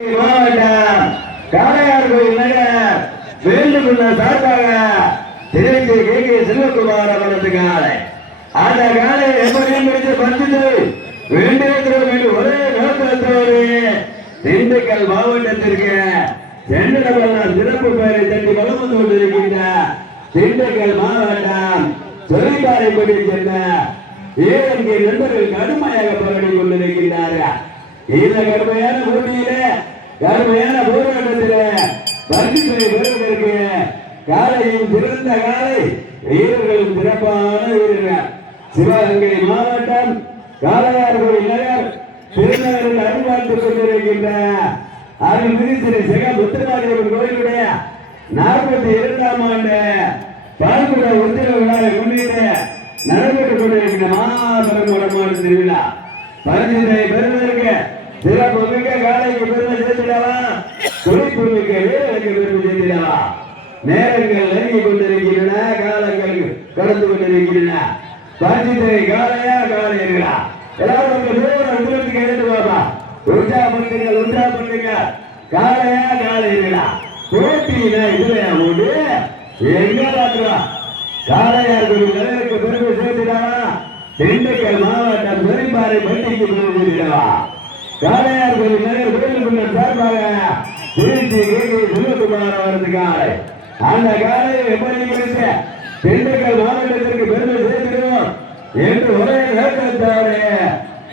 மாவட்டம் காளையார் கோயில் நகர் வேண்டுமுள்ள சார்பாக திருச்சி கே செல்வகுமார் அவரது காலை அந்த காலை எப்படியும் முடித்து பஞ்சது வேண்டியிருக்கிறோம் என்று ஒரே நோக்கத்தோடு திண்டுக்கல் மாவட்டத்திற்கு சென்றடமெல்லாம் சிறப்பு பெயரை தட்டி வளம் வந்து கொண்டிருக்கின்ற திண்டுக்கல் மாவட்டம் சொலிபாறைப்படி சென்ற ஏழு நண்பர்கள் கடுமையாக போராடி கொண்டிருக்கின்றார்கள். இந்த கடுமையான போட்டியிலே கடுமையான போராட்டத்திலே பரிசுகளை பெறுவதற்கு காலையும் சிறந்த காலை வீரர்களும் சிறப்பான வீரர்கள் சிவகங்கை மாவட்டம் காளையார் கோயில் நகர் திருநகரில் அருள்வாழ்த்துக் கொண்டிருக்கின்ற அருள்மிகு ஸ்ரீ செக முத்துமாரியம்மன் கோயிலுடைய 42ஆம் ஆண்டு பால்குட உத்திர விழாவை முன்னிட்டு நடைபெற்றுக் கொண்டிருக்கின்ற மாபெரும் வடமாடு திருவிழா பரிசுகளை பெறுவதற்கு சிறப்பு மிக்க காலைக்கு பெருமை சேர்த்திடவா குறிப்பு மிக்க வீரர்களுக்கு பெருமை சேர்த்திடவா நேரங்கள் நெருங்கிக் கொண்டிருக்கின்றன காலங்கள் கடந்து கொண்டிருக்கின்றன பரிசுகளை காலையா காலையா எல்லாரும் தூரத்துக்கு எடுத்து வாப்பா உற்சாகப்படுத்துங்க காலையா காலையா போட்டியில இதுலையா போட்டு எங்க பாக்குறா காளையார் கோயில் நகருக்கு பெருமை சேர்த்திடவா திண்டுக்கல் மாவட்டம் சொலிபாறை பட்டிக்கு பெருமை சேர்த்திடவா காளையார் கோயில் நகர் வேலுக்குள்ள சார்பாக திருச்சி கே செல்வகுமார் அவரது காலை அந்த காலையை எப்படி இருந்து திண்டுக்கல் மாவட்டத்திற்கு பெருமை சேர்த்திடுவோம் என்று ஒரே நோக்கத்தோடு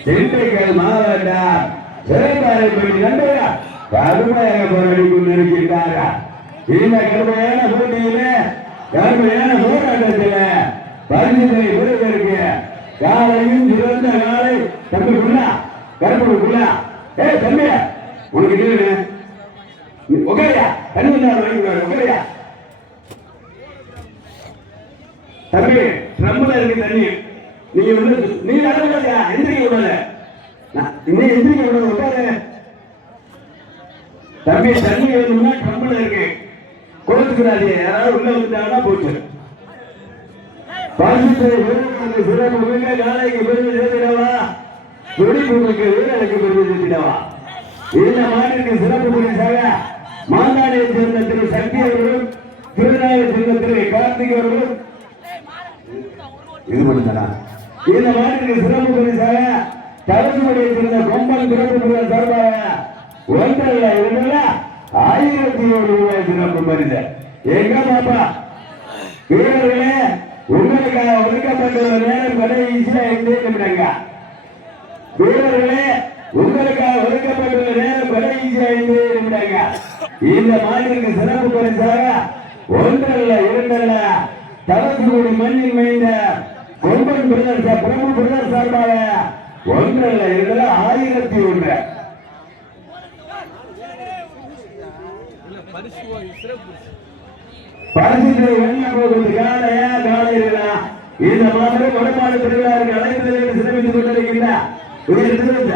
திண்டுக்கல் மாவட்டம் சொலிபாறை பட்டி நண்பர்கள் கடுமையாக போராடி கொண்டிருக்கின்றார்கள். இந்த கடுமையான போட்டியிலே கடுமையான போராட்டத்தில் பரிசுகளை பெறுவதற்கு காலையும் சிறந்த காலை தம்பிக்குள்ளா கருப்புக்குள்ளா தம்பி உனக்கு கேளு உகையா தண்ணி வாங்கிக்கிறாரு உகையா தம்பி ட்ரம்ல இருக்கு தண்ணி நீங்க வந்து நீ நடக்கலையா எந்திரிக்க விடல இன்னும் எந்திரிக்க விடல உட்காரு தம்பி தண்ணி வேணும்னா ட்ரம்ல இருக்கு கொடுத்துக்கிறாரு யாராவது உள்ள வந்துட்டாங்கன்னா போச்சு சிறப்பு மிக காலைக்கு பெருமை சேர்த்திடவா துடிப்புக்கு வீரனுக்கு பெருமை சேர்த்திடவா இந்த மாநிலத்திற்கு சிறப்பு பரிசாக மாநாடியை சேர்ந்த திரு சக்தி அவர்களும் திருநாளை சேர்ந்த திரு கார்த்திக் அவர்களும் இது பண்ணுறா இந்த மாநிலத்திற்கு சிறப்பு பரிசாக தரசுமடியை சேர்ந்த கொம்பன் சிறப்பு சார்பாக ஒன்றல்ல இரண்டல்ல 1100 ரூபாய் சிறப்பு பரிசு எங்க பாப்பா வீரர்களே உங்களுக்காக ஒதுக்கப்பட்டுள்ள நேரம் கடைசியா 5 நிமிடங்க வீரர்களே உங்களுக்காக ஒதுக்கப்பட்டுள்ள நேரம் கடைசியா 5 நிமிடங்க இந்த மாநிலத்திற்கு சிறப்பு பரிசாக ஒன்றல்ல இரண்டல்ல தலசுகுடி மண்ணின் மைந்த கொம்பன் பிரபு பிரதர் சார்பாக ஒன்றல்ல இரண்டல்ல 1001 பரிசுகளை வெல்ல போவது காலையா காலையா இந்த மாதம் வடமாடு திருவிழாவுக்கு அழைப்பதற்கு சிறப்பித்துக் கொண்டிருக்கின்ற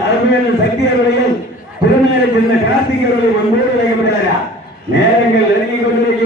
அருமையான சக்தி அவர்களையும் திருநாளை சேர்ந்த கார்த்திக் அவர்களை முன்போடு வைக்கப்படுகிறார் நேரங்கள் நெருங்கிக் கொண்டிருக்கின்றன